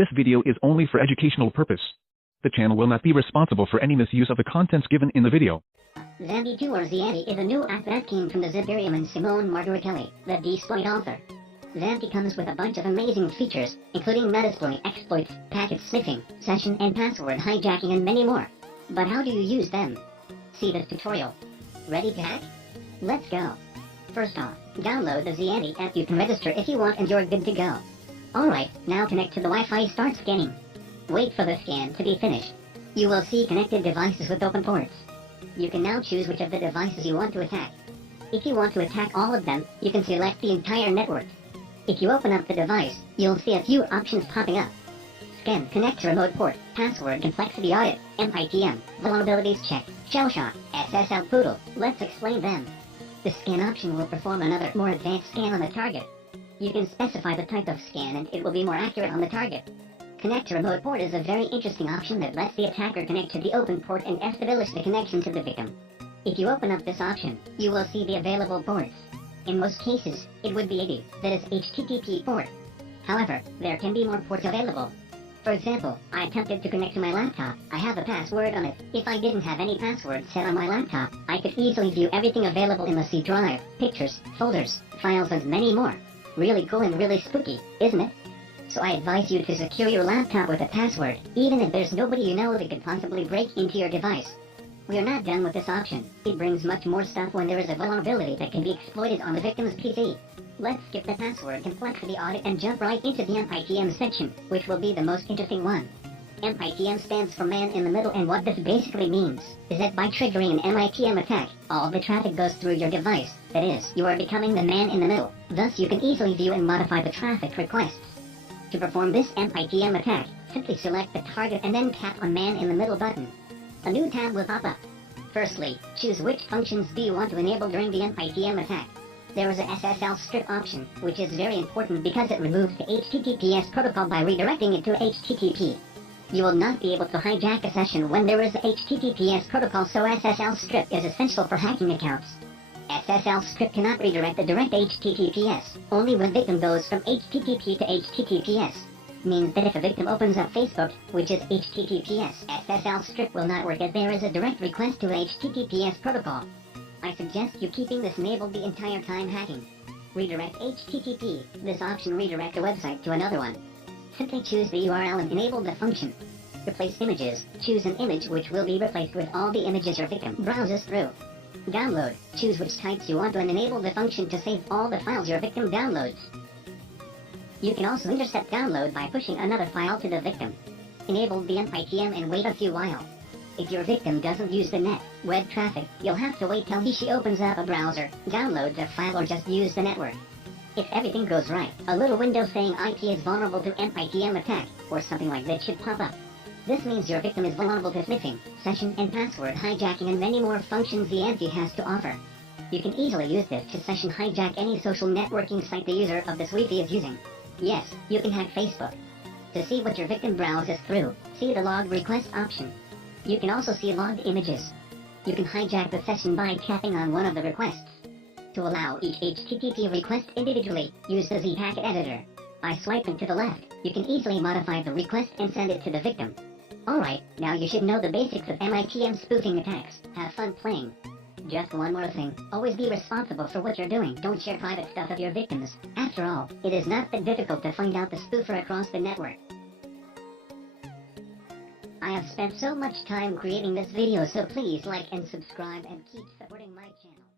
This video is only for educational purpose. The channel will not be responsible for any misuse of the contents given in the video. Zambi 2 or Zambi is a new app that came from the Zibarium and Simone Margaritelli, the Desploit author. Zambi comes with a bunch of amazing features, including Metasploit, exploits, packet sniffing, session and password hijacking, and many more. But how do you use them? See this tutorial. Ready to hack? Let's go. First off, download the Zambi app. You can register if you want and you're good to go. Alright, now connect to the Wi-Fi, start scanning. Wait for the scan to be finished. You will see connected devices with open ports. You can now choose which of the devices you want to attack. If you want to attack all of them, you can select the entire network. If you open up the device, you'll see a few options popping up. Scan, connect to remote port, password complexity audit, MITM, vulnerabilities check, shellshock, SSL poodle. Let's explain them. The scan option will perform another, more advanced scan on the target. You can specify the type of scan and it will be more accurate on the target. Connect to remote port is a very interesting option that lets the attacker connect to the open port and establish the connection to the victim. If you open up this option, you will see the available ports. In most cases, it would be 80, that is HTTP port. However, there can be more ports available. For example, I attempted to connect to my laptop. I have a password on it. If I didn't have any password set on my laptop, I could easily view everything available in the C drive, pictures, folders, files, and many more. Really cool and really spooky, isn't it? So I advise you to secure your laptop with a password, even if there's nobody you know that could possibly break into your device. We are not done with this option. It brings much more stuff when there is a vulnerability that can be exploited on the victim's PC. Let's skip the password complexity audit and jump right into the MITM section, which will be the most interesting one. MITM stands for man in the middle, and what this basically means is that by triggering an MITM attack, all the traffic goes through your device. That is, you are becoming the man in the middle. Thus you can easily view and modify the traffic requests. To perform this MITM attack, simply select the target and then tap on Man in the Middle button. A new tab will pop up. Firstly, choose which functions do you want to enable during the MITM attack. There is a SSL strip option, which is very important because it removes the HTTPS protocol by redirecting it to HTTP. You will not be able to hijack a session when there is a HTTPS protocol, so SSL strip is essential for hacking accounts. SSL strip cannot redirect the direct HTTPS. Only when victim goes from HTTP to HTTPS. Means that if a victim opens up Facebook, which is HTTPS, SSL strip will not work as there is a direct request to HTTPS protocol. I suggest you keeping this enabled the entire time hacking. Redirect HTTP. This option redirects a website to another one. Simply choose the URL and enable the function. Replace images. Choose an image which will be replaced with all the images your victim browses through. Download. Choose which types you want to and enable the function to save all the files your victim downloads. You can also intercept download by pushing another file to the victim. Enable the MITM and wait a few while. If your victim doesn't use the net, web traffic, you'll have to wait till she opens up a browser, downloads a file, or just use the network. If everything goes right, a little window saying IP is vulnerable to MITM attack, or something like that should pop up. This means your victim is vulnerable to sniffing, session and password hijacking, and many more functions the anti has to offer. You can easily use this to session hijack any social networking site the user of this Wi-Fi is using. Yes, you can hack Facebook. To see what your victim browses through, see the log request option. You can also see logged images. You can hijack the session by tapping on one of the requests. To allow each HTTP request individually, use the Z-Packet editor. By swiping to the left, you can easily modify the request and send it to the victim. Alright, now you should know the basics of MITM spoofing attacks. Have fun playing. Just one more thing, always be responsible for what you're doing. Don't share private stuff of your victims. After all, it is not that difficult to find out the spoofer across the network. I have spent so much time creating this video, so please like and subscribe and keep supporting my channel.